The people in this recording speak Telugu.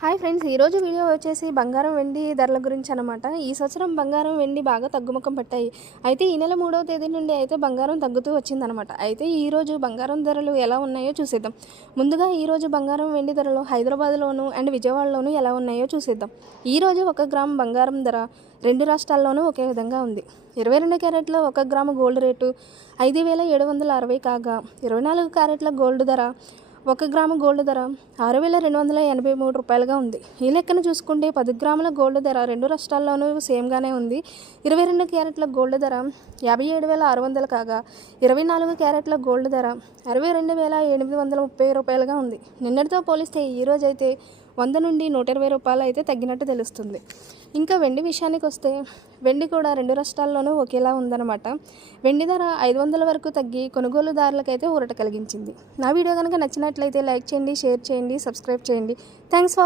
హాయ్ ఫ్రెండ్స్, ఈరోజు వీడియో వచ్చేసి బంగారం వెండి ధరల గురించి అనమాట. ఈ సంవత్సరం బంగారం వెండి బాగా తగ్గుముఖం పట్టాయి. అయితే ఈ నెల 3వ తేదీ నుండి అయితే బంగారం తగ్గుతూ వచ్చిందనమాట. అయితే ఈరోజు బంగారం ధరలు ఎలా ఉన్నాయో చూసేద్దాం. ముందుగా ఈరోజు బంగారం వెండి ధరలు హైదరాబాద్లోను అండ్ విజయవాడలోను ఎలా ఉన్నాయో చూసేద్దాం. ఈరోజు 1 గ్రామ్ బంగారం ధర 2 రాష్ట్రాల్లోనూ ఒకే విధంగా ఉంది. 22 క్యారెట్ల 1 గ్రాము గోల్డ్ రేటు 5,760 కాగా, 24 క్యారెట్ల గోల్డ్ ధర 1 గ్రాము గోల్డ్ ధర 6,283 రూపాయలుగా ఉంది. ఈ లెక్కన చూసుకుంటే 10 గ్రాముల గోల్డ్ ధర 2 రాష్ట్రాల్లోనూ సేమ్గానే ఉంది. 22 క్యారెట్ల గోల్డ్ ధర 57,600 కాగా, 24 క్యారెట్ల గోల్డ్ ధర 62,830 రూపాయలుగా ఉంది. నిన్నటితో పోలిస్తే ఈరోజైతే 100 నుండి 120 రూపాయలు అయితే తగ్గినట్టు తెలుస్తుంది. ఇంకా వెండి విషయానికి వస్తే వెండి కూడా 2 రాష్ట్రాల్లోనూ ఒకేలా ఉందన్నమాట. వెండి ధర 500 వరకు తగ్గి కొనుగోలుదారులకైతే ఊరట కలిగించింది. నా వీడియో కనుక నచ్చినట్లయితే లైక్ చేయండి, షేర్ చేయండి, సబ్స్క్రైబ్ చేయండి. Thanks for